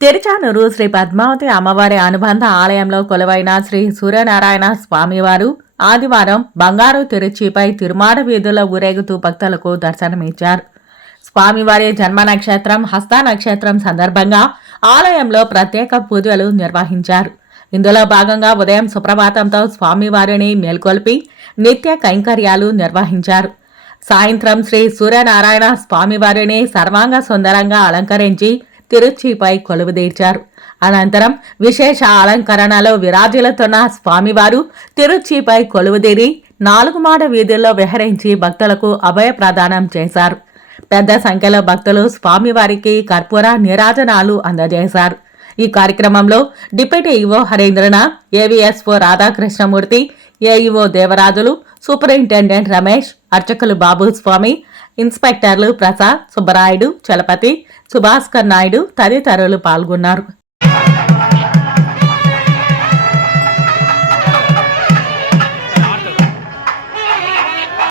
తిరుచానూరు శ్రీ పద్మావతి అమ్మవారి అనుబంధ ఆలయంలో కొలువైన శ్రీ సూర్యనారాయణ స్వామివారు ఆదివారం బంగారు తిరుచిపై తిరుమాడ వీధుల్లో ఊరేగుతూ భక్తులకు దర్శనమిచ్చారు. స్వామివారి జన్మ నక్షత్రం హస్త నక్షత్రం సందర్భంగా ఆలయంలో ప్రత్యేక పూజలు నిర్వహించారు. ఇందులో భాగంగా ఉదయం సుప్రభాతంతో స్వామివారిని మేల్కొల్పి నిత్య కైంకర్యాలు నిర్వహించారు. సాయంత్రం శ్రీ సూర్యనారాయణ స్వామివారిని సర్వాంగ సుందరంగా అలంకరించి తిరుచిపై కొలువుదీర్చారు అనంతరం విశేష అలంకరణలో విరాజిల్లుతున్న స్వామివారు తిరుచిపై కొలువుదీరి నాలుగు మాడ వీధుల్లో విహరించి భక్తులకు అభయ ప్రదానం చేశారు. పెద్ద సంఖ్యలో భక్తులు స్వామివారికి కర్పూర నిరాజనాలు అందజేశారు. ఈ కార్యక్రమంలో deputy EO Harindranath AVSO Radhakrishnamurthy AEO Devarajulu superintendent Ramesh అర్చకులు బాబు స్వామి ఇన్స్పెక్టర్లు ప్రసాద్ సుబ్బరాయుడు చలపతి సుభాస్కర్ నాయుడు తదితరులు పాల్గొన్నారు.